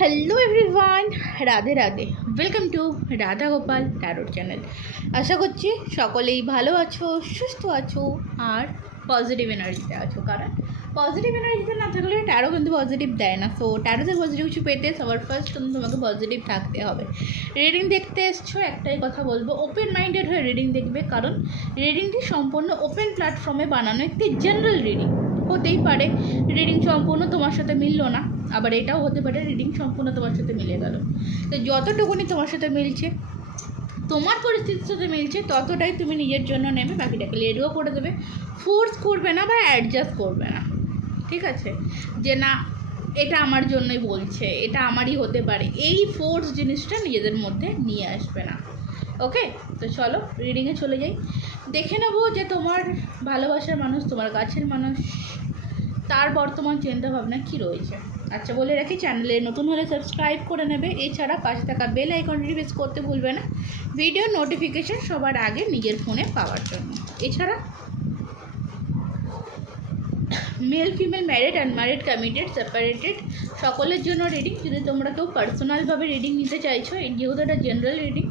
Hello everyone Radhe Radhe welcome to Radha Gopal tarot channel. आशा করছি সকলেই ভালো আছো, সুস্থ আছো আর পজিটিভ এনার্জিতে আছো। কারণ পজিটিভ এনার্জিতে না থাকলে ট্যারো কিন্তু পজিটিভ দেয় না। সো ট্যারোতে পজিটিভ কিছু পেতে সবার ফার্স্ট কিন্তু তোমাকে পজিটিভ থাকতে হবে। রিডিং দেখতে এসছো, একটাই কথা বলবো, ওপেন মাইন্ডেড হয়ে রিডিং দেখবে। কারণ রিডিংটি সম্পূর্ণ ওপেন প্ল্যাটফর্মে বানানো একটি জেনারেল রিডিং। হতেই পারে রিডিং সম্পূর্ণ তোমার সাথে মিললো না, আবার এটাও হতে পারে রিডিং সম্পূর্ণ তোমার সাথে মিলে গেল। তো যতটুকুনি তোমার সাথে মিলছে, তোমার পরিস্থিতির সাথে মিলছে, ততটাই তুমি নিজের জন্য নেবে, বাকিটাকে লেটগো করে দেবে। ফোর্স করবে না বা অ্যাডজাস্ট করবে না, ঠিক আছে? যে না এটা আমার জন্যই বলছে, এটা আমারই হতে পারে, এই ফোর্স জিনিসটা নিজেদের মধ্যে নিয়ে আসবে না। ওকে, তো চলো রিডিংয়ে চলে যাই। দেখে নেবো যে তোমার ভালোবাসার মানুষ, তোমার কাছের মানুষ, তার বর্তমান চিন্তাভাবনা কী রয়েছে। আচ্ছা, বলে রাখি, চ্যানেলে নতুন হলে সাবস্ক্রাইব করে নেবে। এছাড়া পাশে থাকা বেল আইকনটি প্রেস করতে ভুলবে না, ভিডিও নোটিফিকেশন সবার আগে নিজের ফোনে পাওয়ার জন্য। এছাড়া male female married unmarried committed separated সকলের জন্য রিডিং। যদি তোমরা কেউ পার্সোনালভাবে রিডিং নিতে চাইছো, যেহেতু এটা জেনারেল রিডিং।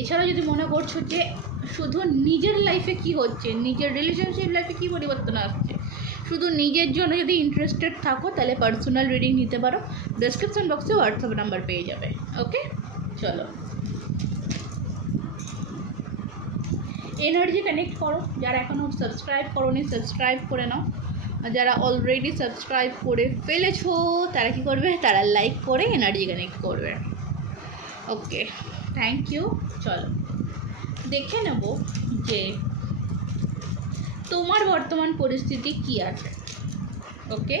এছাড়াও যদি মনে করছো যে শুধু নিজের লাইফে কি হচ্ছে, নিজের রিলেশনশিপ লাইফে কী পরিবর্তন আসছে, শুধু নিজের জন্য যদি ইন্টারেস্টেড থাকো, তাহলে পার্সোনাল রিডিং নিতে পারো। ডেসক্রিপশন বক্সে হোয়াটসঅ্যাপ নাম্বার পেয়ে যাবে। ওকে, চলো এনার্জি কানেক্ট করো। যারা এখনও সাবস্ক্রাইব করোনি সাবস্ক্রাইব করে নাও, আর যারা অলরেডি সাবস্ক্রাইব করে ফেলেছো তারা কী করবে, তারা লাইক করে এনার্জি কানেক্ট করবে। ওকে, থ্যাংক ইউ। চলো দেখে নেব যে তোমার বর্তমান পরিস্থিতি কী আছে। ওকে,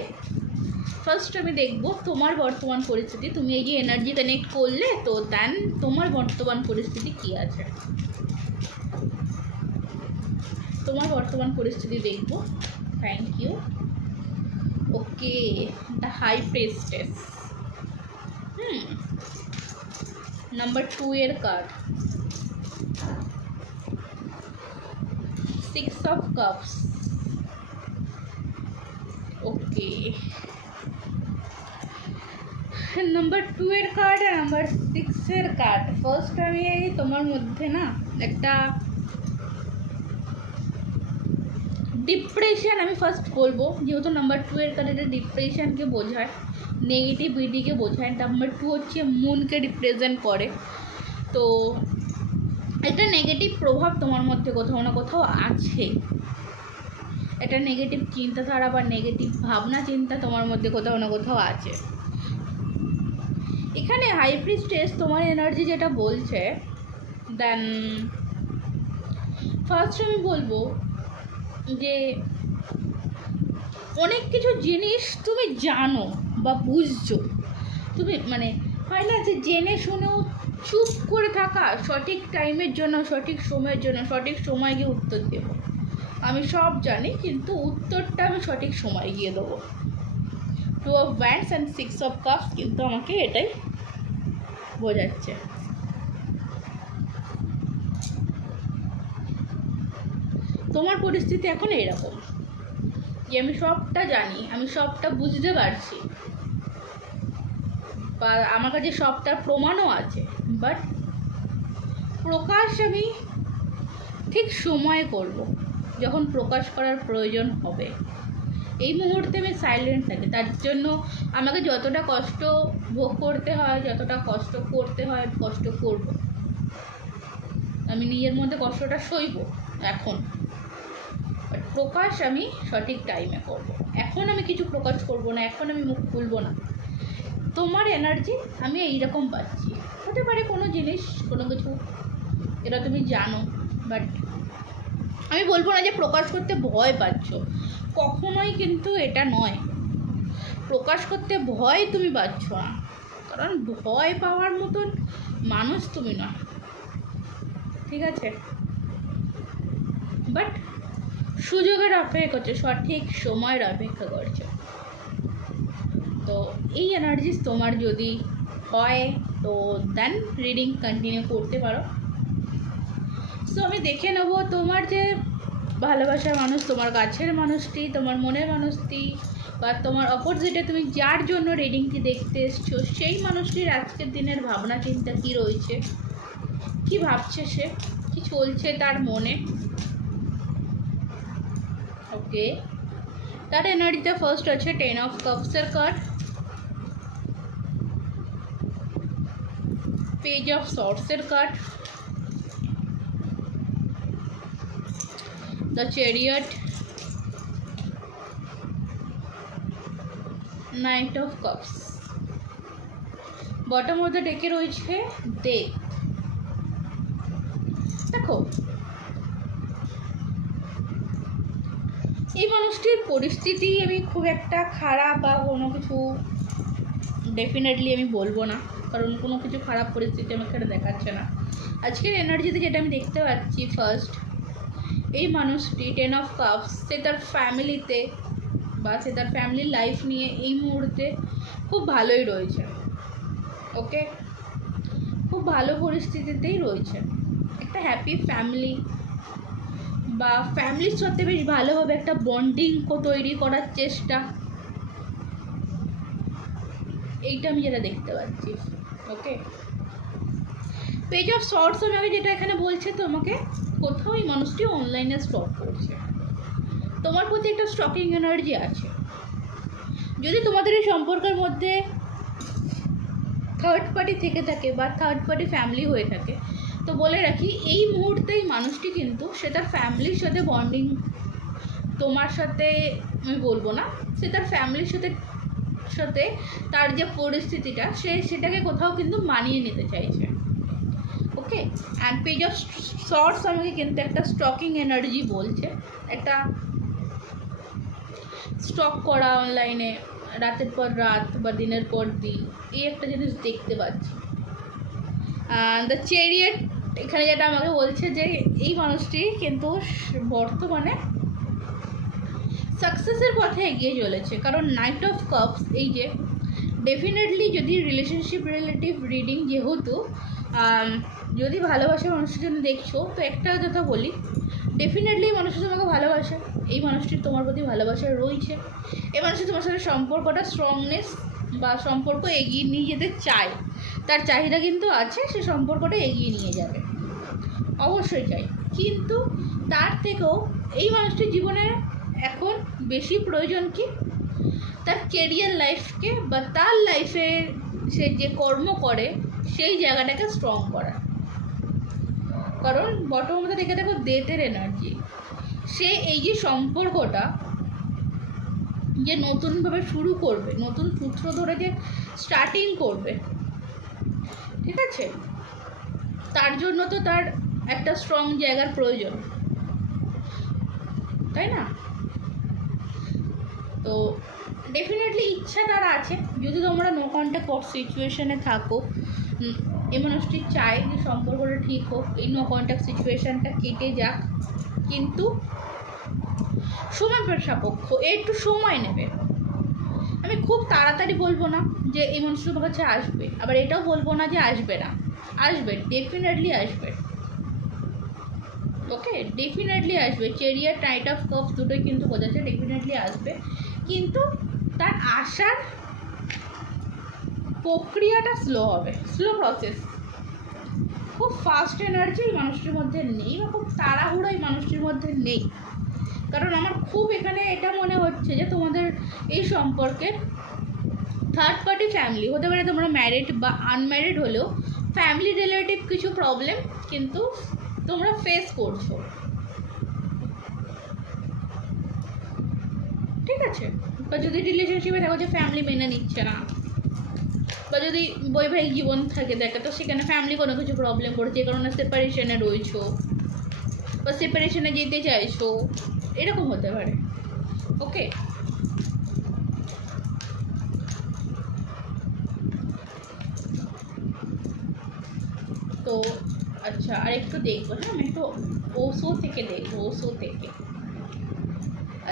ফার্স্ট আমি দেখব তোমার বর্তমান পরিস্থিতি। তুমি এই যে এনার্জি কানেক্ট করলে, তো দেন তোমার বর্তমান পরিস্থিতি কী আছে, তোমার বর্তমান পরিস্থিতি দেখব। Thank you. Okay, the high priestess, number 2 এর card, 6 of cups. Okay, number 2 এর কার্ড আর নাম্বার 6 এর কার্ড। ফার্স্ট আমি তোমার মধ্যে না একটা ডিপ্রেশন আমি ফার্স্ট বলবো, যেহেতু নাম্বার 2 এর কার্ড, এটা ডিপ্রেশনকে বোঝায়, নেগেটিভিটিকে বোঝায়। নাম্বার 2 হচ্ছে মুনকে রিপ্রেজেন্ট করে। তো একটা নেগেটিভ প্রভাব তোমার মধ্যে কোথাও না কোথাও আছে। একটা নেগেটিভ চিন্তাধারা বা নেগেটিভ ভাবনা চিন্তা তোমার মধ্যে কোথাও না কোথাও আছে। এখানে হাই প্রিস্টেস তোমার এনার্জি যেটা বলছে, দেন ফার্স্ট আমি বলবো যে অনেক কিছু জিনিস তুমি জানো বা বুঝছো, তুমি মানে হয় না যে জেনে শুনেও চুপ করে থাকা, সঠিক টাইমের জন্য, সঠিক সময়ের জন্য, সঠিক সময় গিয়ে উত্তর দেব। আমি সব জানি, কিন্তু উত্তরটা আমি সঠিক সময় গিয়ে দেবো। 2 of wands and 6 of cups কিন্তু আমাকে এটাই বোঝাচ্ছে। তোমার পরিস্থিতি এখন এরকম যে আমি সবটা জানি, আমি সবটা বুঝতে পারছি, বা আমার কাছে সবটার প্রমাণও আছে, বাট প্রকাশ আমি ঠিক সময়ে করব, যখন প্রকাশ করার প্রয়োজন হবে। এই মুহূর্তে আমি সাইলেন্ট থাকি, তার জন্য আমাকে যতটা কষ্ট ভোগ করতে হয়, যতটা কষ্ট করতে হয়, কষ্ট করব। আমি নিজের মধ্যে কষ্টটা সইব এখন, বাট প্রকাশ আমি সঠিক টাইমে করব। এখন আমি কিছু প্রকাশ করব না, এখন আমি মুখ খুলব না। তোমার এনার্জি আমি এইরকম পাচ্ছি। হতে পারে কোনো জিনিস, কোনো কিছু, এটা তুমি জানো, বাট আমি বলবো না যে প্রকাশ করতে ভয় পাচ্ছ, কখনোই কিন্তু এটা নয়। প্রকাশ করতে ভয় তুমি পাচ্ছ না, কারণ ভয় পাওয়ার মতন মানুষ তুমি নয়, ঠিক আছে? বাট সুযোগের অপেক্ষা করছো, সঠিক সময়ের অপেক্ষা করছো। তো এই এনার্জি তোমার যদি হয়, তো দেন রিডিং কন্টিনিউ করতে পারো। সো আমি দেখে নেবো তোমার যে ভালোবাসার মানুষ, তোমার কাছের মানুষটি, তোমার মনের মানুষটি বা তোমার অপোজিটে তুমি যার জন্য রিডিংটি দেখতে এসছো সেই মানুষটির আজকের দিনের ভাবনা চিন্তা কী রয়েছে, কি ভাবছে সে, কি চলছে তার মনে। ওকে, তার এনার্জিতে ফার্স্ট আছে 10 অফ কাপসের কার্ড, পেজ অফ সর্টসের card, the chariot, knight of cups. Bottom of the ডেকে রয়েছে ডেথ। দেখো, এই মানুষটির পরিস্থিতি আমি খুব একটা খারাপ বা কোনো কিছু ডেফিনেটলি আমি বলবো না, কারণ কোনো কিছু খারাপ পরিস্থিতি আমাকে এটা দেখাচ্ছে না। আজকের এনার্জিতে যেটা আমি দেখতে পাচ্ছি, ফার্স্ট এই মানুষটি 10 অফ কাপস, সে তার ফ্যামিলিতে বা সে তার ফ্যামিলির লাইফ নিয়ে এই মুহূর্তে খুব ভালোই রয়েছে। ওকে, খুব ভালো পরিস্থিতিতেই রয়েছে। একটা হ্যাপি ফ্যামিলি বা ফ্যামিলির সাথে বেশ ভালোভাবে একটা বন্ডিং তৈরি করার চেষ্টা, এইটা আমি যেটা দেখতে পাচ্ছি। ওকে, পেজ অফ শর্টস আমাকে যেটা এখানে বলছে, তোমাকে কোথাও এই মানুষটি অনলাইনে স্টক করছে, তোমার প্রতি একটা স্টকিং এনার্জি আছে। যদি তোমাদের এই সম্পর্কের মধ্যে থার্ড পার্টি থেকে থাকে বা থার্ড পার্টি ফ্যামিলি হয়ে থাকে, তো বলে রাখি এই মুহূর্তে এই মানুষটি কিন্তু সে তার ফ্যামিলির সাথে বন্ডিং, তোমার সাথে আমি বলবো না, সে তার ফ্যামিলির সাথে সাথে তার যে পরিস্থিতিটা সেটাকে কোথাও কিন্তু মানিয়ে নিতে চাইছে। ওকে, অ্যান্ড পেজ অফ শর্টস আমাকে কিন্তু একটা স্টকিং এনার্জি বলছে, একটা স্টক করা অনলাইনে রাতের পর রাত বা দিনের পর দিন, এই একটা জিনিস দেখতে পাচ্ছি। দ্য চ্যারিয়ট এখানে যেটা আমাকে বলছে যে এই মানুষটি কিন্তু বর্তমানে সাকসেসের পথে এগিয়ে চলেছে, কারণ নাইট অফ কাপস, এই যে ডেফিনেটলি যদি রিলেশনশিপ রিলেটিভ রিডিং, যেহেতু যদি ভালোবাসার মানুষের জন্য দেখছো, তো একটা কথা বলি, ডেফিনেটলি এই মানুষটি তোমাকে ভালোবাসে, এই মানুষটির তোমার প্রতি ভালোবাসা রয়েছে, এই মানুষটি তোমার সাথে সম্পর্কটা স্ট্রংনেস বা সম্পর্ক এগিয়ে নিয়ে যেতে চায়, তার চাহিদা কিন্তু আছে, সে সম্পর্কটা এগিয়ে নিয়ে যাবে, অবশ্যই চাই। কিন্তু তার থেকেও এই মানুষটির জীবনে এখন বেশি প্রয়োজন কি, তার কেরিয়ার লাইফকে বা তার লাইফে সে যে কর্ম করে সেই জায়গাটাকে স্ট্রং করা। কারণ বর্তমানে দেখে দেখো ডেথের এনার্জি, সে এই যে সম্পর্কটা যে নতুনভাবে শুরু করবে, নতুন সূত্র ধরে যে স্টার্টিং করবে, ঠিক আছে, তার জন্য তো তার একটা স্ট্রং জায়গার প্রয়োজন, তাই না? তো ডেফিনেটলি ইচ্ছা তার আছে, যদি তোমরা নো কন্ট্যাক্ট অফ সিচুয়েশানে থাকো, এই মানুষটি চায় যে সম্পর্কটা ঠিক হোক, এই নো কন্ট্যাক্ট সিচুয়েশানটা কেটে যাক, কিন্তু সময় সাপেক্ষ, একটু সময় নেবে। আমি খুব তাড়াতাড়ি বলবো না যে এই মানুষটি তোমার কাছে আসবে, আবার এটাও বলবো না যে আসবে না, আসবে, ডেফিনেটলি আসবে। ওকে, ডেফিনেটলি আসবে। চ্যারিয়ট, নাইট অফ কাপস দুটোই কিন্তু বোঝাচ্ছে ডেফিনেটলি আসবে, কিন্তু তার আসার প্রক্রিয়াটা স্লো হবে, স্লো প্রসেস। খুব ফাস্ট এনার্জি এই মানুষটির মধ্যে নেই বা খুব তাড়াহুড়ো এই মানুষটির মধ্যে নেই, কারণ আমার খুব এখানে এটা মনে হচ্ছে যে তোমাদের এই সম্পর্কের থার্ড পার্টি ফ্যামিলি হতে পারে, তোমরা ম্যারিড বা আনম্যারিড হলেও ফ্যামিলি রিলেটিভ কিছু প্রবলেম কিন্তু তোমরা ফেস করছো, ঠিক আছে? বা যদি রিলেশনশিপে দেখো যে ফ্যামিলি মেনে নিচ্ছে না, বা যদি বৈবাহিক জীবন থাকে দেখে, তো সেখানে ফ্যামিলি কোনো কিছু প্রবলেম করছে, যে কারণে সেপারেশনে রয়েছো বা সেপারেশনে যেতে চাইছো, এরকম হতে পারে। ওকে, তো আচ্ছা, আর একটু দেখবো, হ্যাঁ আমি একটু ওশো থেকে দেখবো, ওশো থেকে।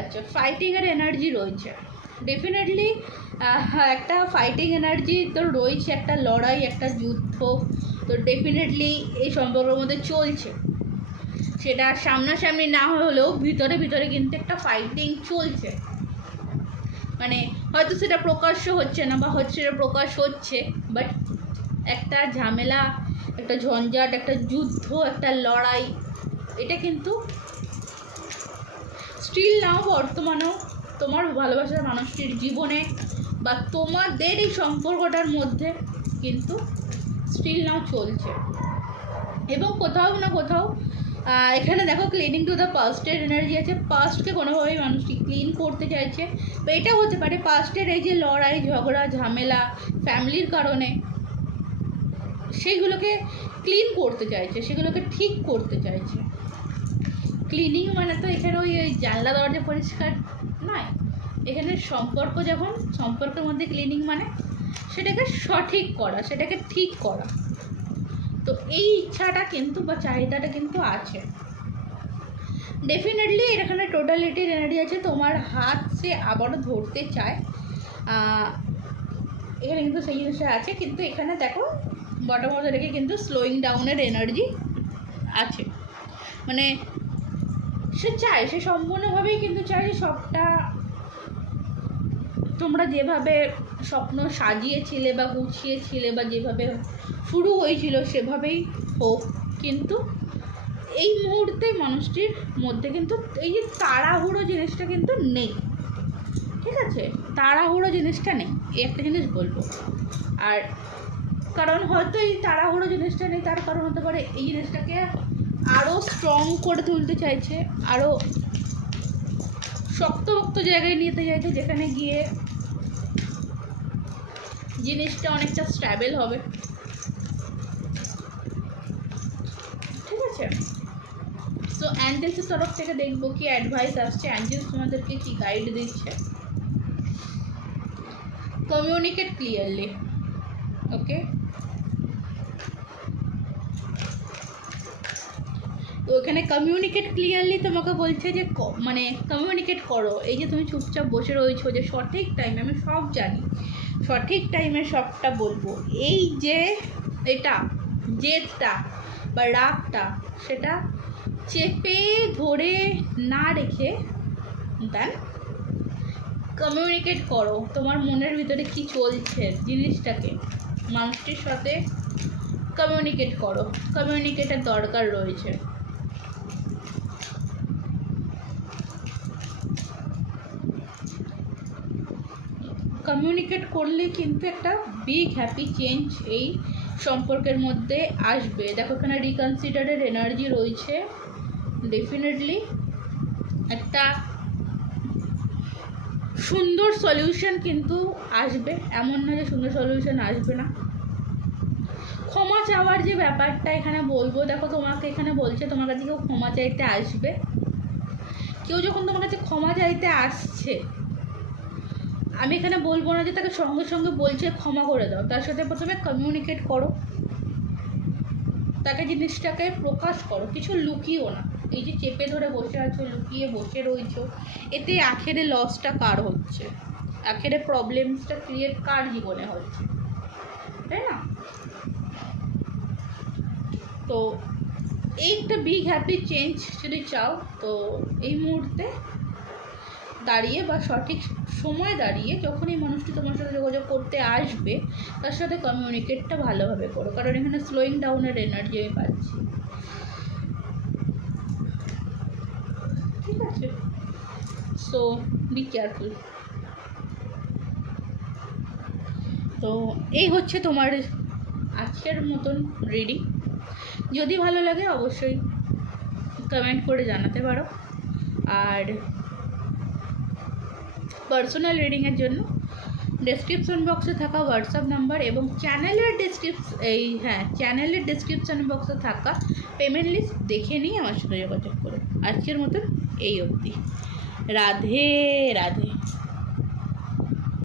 আচ্ছা, ফাইটিংয়ের এনার্জি রয়েছে, ডেফিনেটলি একটা ফাইটিং এনার্জি তো রয়েছে, একটা লড়াই, একটা যুদ্ধ তো ডেফিনেটলি এই সম্পর্কের মধ্যে চলছে, সেটা সামনাসামনি না হলেও ভিতরে ভিতরে কিন্তু একটা ফাইটিং চলছে, মানে হয়তো সেটা প্রকাশ্য হচ্ছে না বা হচ্ছে সেটা প্রকাশ হচ্ছে, বাট একটা ঝামেলা, একটা ঝঞ্ঝাট, একটা যুদ্ধ, একটা লড়াই, এটা কিন্তু স্টিল নাও বর্তমানেও তোমার ভালোবাসার মানুষটির জীবনে বা তোমাদের এই সম্পর্কটার মধ্যে কিন্তু স্টিল নাও চলছে। এবং কোথাও না কোথাও এখানে দেখো ক্লিনিং টু দ্য পাস্টের এনার্জি আছে। পাস্টকে কোনোভাবেই মানুষটি ক্লিন করতে চাইছে, তো এটা হতে পারে পাস্টের এই যে লড়াই ঝগড়া ঝামেলা ফ্যামিলির কারণে, সেগুলোকে ক্লিন করতে চাইছে, সেগুলোকে ঠিক করতে চাইছে। ক্লিনিং মানে তো এখানে ওই জানলা দরজা পরিষ্কার নয়, এখানে সম্পর্ক, যখন সম্পর্কের মধ্যে ক্লিনিং মানে সেটাকে সঠিক করা, সেটাকে ঠিক করা। তো এই ইচ্ছাটা কিন্তু বা চাহিদাটা কিন্তু আছে ডেফিনেটলি। এখানে টোটালিটির এনার্জি আছে, তোমার হাত সে আবারও ধরতে চায়, এখানে কিন্তু সেই জিনিসটা আছে। কিন্তু এখানে দেখো বটম অফ দ্য ডেকে কিন্তু স্লোয়িং ডাউনের এনার্জি আছে, মানে সে চায়, সে সম্পূর্ণভাবেই কিন্তু চায় যে সবটা তোমরা যেভাবে স্বপ্ন সাজিয়েছিলে বা গুছিয়েছিলে বা যেভাবে শুরু হয়েছিল সেভাবেই হোক। কিন্তু এই মুহূর্তে মানুষটির মধ্যে কিন্তু এই যে তাড়াহুড়ো জিনিসটা কিন্তু নেই, ঠিক আছে? তাড়াহুড়ো জিনিসটা নেই, এই একটা জিনিস বলবো। আর কারণ হয়তো এই তাড়াহুড়ো জিনিসটা নেই, তার কারণ হতে পারে এই জিনিসটাকে আরও স্ট্রং করে তুলতে চাইছে, আরও শক্ত জায়গায় নিতে চাইছে, যেখানে গিয়ে জিনিসটা অনেকটা স্ট্যাবেল হবে, ঠিক আছে? সো অ্যাঞ্জেলসের তরফ থেকে দেখবো কি অ্যাডভাইস আসছে, অ্যাঞ্জেলস তোমাদেরকে কি গাইড দিচ্ছে। কমিউনিকেট ক্লিয়ারলি, ওকে? তো এখানে কমিউনিকেট ক্লিয়ারলি তোমাকে বলছে যে মানে কমিউনিকেট করো। এই যে তুমি চুপচাপ বসে রয়েছো, যে সঠিক টাইমে, আমি সব জানি, সঠিক টাইমে সবটা বলবো, এই যে এটা জেদটা বা রাগটা, সেটা চেপে ধরে না রেখে দেন কমিউনিকেট করো তোমার মনের ভিতরে কি চলছে জিনিসটাকে মানুষটির সাথে কমিউনিকেট করো। কমিউনিকেটের দরকার রয়েছে। কমিউনিকেট করলে কিন্তু একটা বিগ হ্যাপি চেঞ্জ এই সম্পর্কের মধ্যে আসবে। দেখো এখানে রিকনসিডারের এনার্জি রয়েছে, ডেফিনেটলি একটা সুন্দর সলিউশন কিন্তু আসবে, এমন না যে সুন্দর সলিউশন আসবে না। ক্ষমা চাওয়ার যে ব্যাপারটা এখানে বলবো, দেখো তোমাকে এখানে বলছে তোমার কাছে কেউ ক্ষমা চাইতে আসবে। কেউ যখন তোমার কাছে ক্ষমা চাইতে আসছে, আমি এখানে বলবো না যে তাকে সঙ্গে সঙ্গে বলছে ক্ষমা করে দাও, তার সাথে প্রথমে কমিউনিকেট করো, তাকে জিনিসটাকে প্রকাশ করো, কিছু লুকিও না। এই যে চেপে ধরে বসে আছো, লুকিয়ে বসে রয়েছো, এতে আখেরে লসটা কার হচ্ছে, আখেরে প্রবলেমসটা ক্রিয়েট কার জীবনে হচ্ছে, তাই না? তো এই একটা বিগ হ্যাপি চেঞ্জ যদি চাও, তো এই মুহূর্তে দাঁড়িয়ে বা সঠিক সময় দাঁড়িয়ে যখন এই মানুষটি তোমার সাথে যোগাযোগ করতে আসবে, তার সাথে কমিউনিকেটটা ভালোভাবে করো, কারণ এখানে স্লোয়িং ডাউনের এনার্জি আমি পাচ্ছি, ঠিক আছে? So be careful. তো এই হচ্ছে তোমার আজকের মতন রিডিং। যদি ভালো লাগে অবশ্যই কমেন্ট করে জানাতে পারো। আর পার্সোনাল রিডিংয়ের জন্য ডেসক্রিপশন বক্সে থাকা হোয়াটসঅ্যাপ নাম্বার এবং চ্যানেলের ডেসক্রিপশন বক্সে থাকা পেমেন্ট লিস্ট দেখে নিয়ে আমার সাথে যোগাযোগ করো। আজকের মতন এই অবধি। রাধে রাধে।